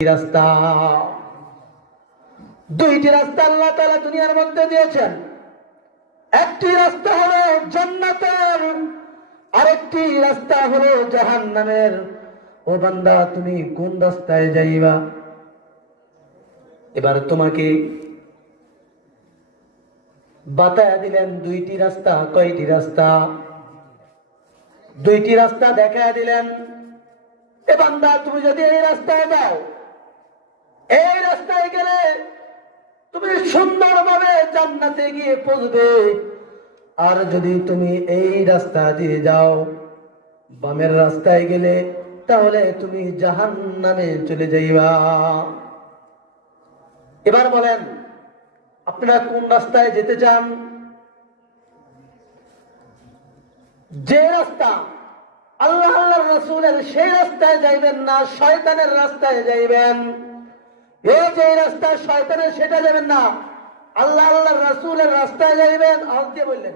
রাস্তা, দুইটি রাস্তা আল্লাহ তাআলা দুনিয়ার মধ্যে দিয়েছেন। একটি রাস্তা হলো জান্নাতের, আরেকটি রাস্তা হলো জাহান্নামের। ও বান্দা, তুমি কোন রাস্তায় যাইবা? এবার তোমাকে বাতায়া দিলেন দুইটি রাস্তা। কয়টি রাস্তা? দুইটি রাস্তা দেখায় দিলেন। এ বান্দা, তুমি যদি এই রাস্তায় যাও, এই রাস্তায় গেলে তুমি সুন্দরভাবে জান্নাতে গিয়ে পৌঁছবে। আর যদি তুমি এই রাস্তা দিয়ে যাও, বামের রাস্তায় গেলে, তাহলে তুমি জাহান্নামে চলে যাইবা। এবার বলেন, আপনারা কোন রাস্তায় যেতে চান? যে রাস্তা আল্লাহ আল্লাহর রাসূলের, সেই রাস্তায় যাইবেন না শয়তানের রাস্তায় যাইবেন। এই যে রাস্তা শয়তানের, সেটা যাবেন না, আল্লাহ আল্লাহর রাসূলের রাস্তায় যাইবেন। আওয়াজ দিয়ে বললেন,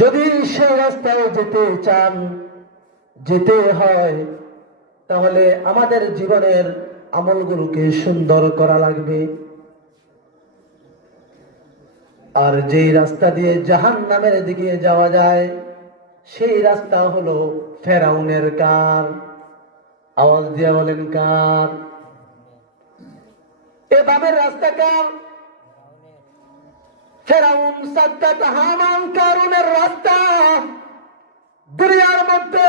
যদি সেই রাস্তায় যেতে চান, যেতে হয়, তাহলে আমাদের জীবনের আমলগুলোকে সুন্দর করা লাগবে। আর যেই রাস্তা দিয়ে জাহান্নামের দিকে যাওয়া যায়, সেই রাস্তা হলো ফেরাউনের কার। আওয়াজ দিয়ে বলেন, কার? এ বামের রাস্তা কার? ফেরাউন, সাদ্দাত, হামান, কারুনের রাস্তা। দুনিয়ার মধ্যে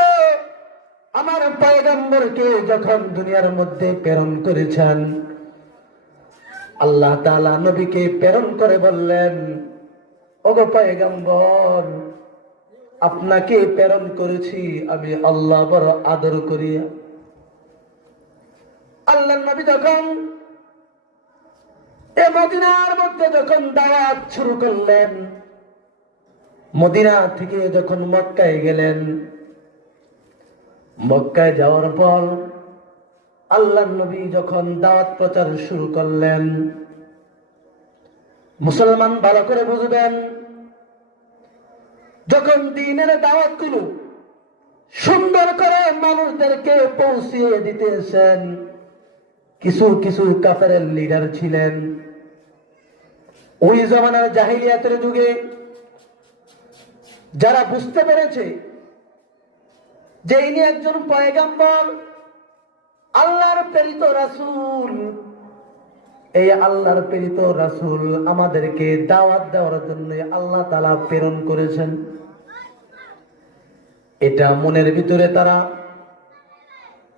আমার পয়গম্বরকে যখন দুনিয়ার মধ্যে প্রেরণ করেছেন, আল্লাহ তাআলা নবীকে প্রেরণ করে বললেন, ওগো পয়গম্বর, আপনাকে প্রেরণ করেছি আমি আল্লাহ বড় আদর করি। আল্লাহর নবী যখন এ মদিনার মধ্যে যখন দাওয়াত শুরু করলেন, মদিনা থেকে যখন মক্কায় গেলেন, মক্কায় যাওয়ার পর আল্লাহর নবী যখন দাওয়াত প্রচার শুরু করলেন, মুসলমান ভালো করে বুঝবেন, যখন দ্বীনের দাওয়াতগুলো সুন্দর করে মানুষদেরকে পৌঁছিয়ে দিতেছেন, কিছু কিছু কাফেরের লিডার ছিলেন ওই জামানার জাহিলিয়াতের যুগে, যারা বুঝতে পেরেছে যে ইনি একজন পয়গম্বর, আল্লাহর প্রেরিত রাসূল। এই আল্লাহর প্রেরিত রাসূল আমাদেরকে দাওয়াত দেওয়ার জন্য আল্লাহ তাআলা প্রেরণ করেছেন। এটা মনের ভিতরে তারা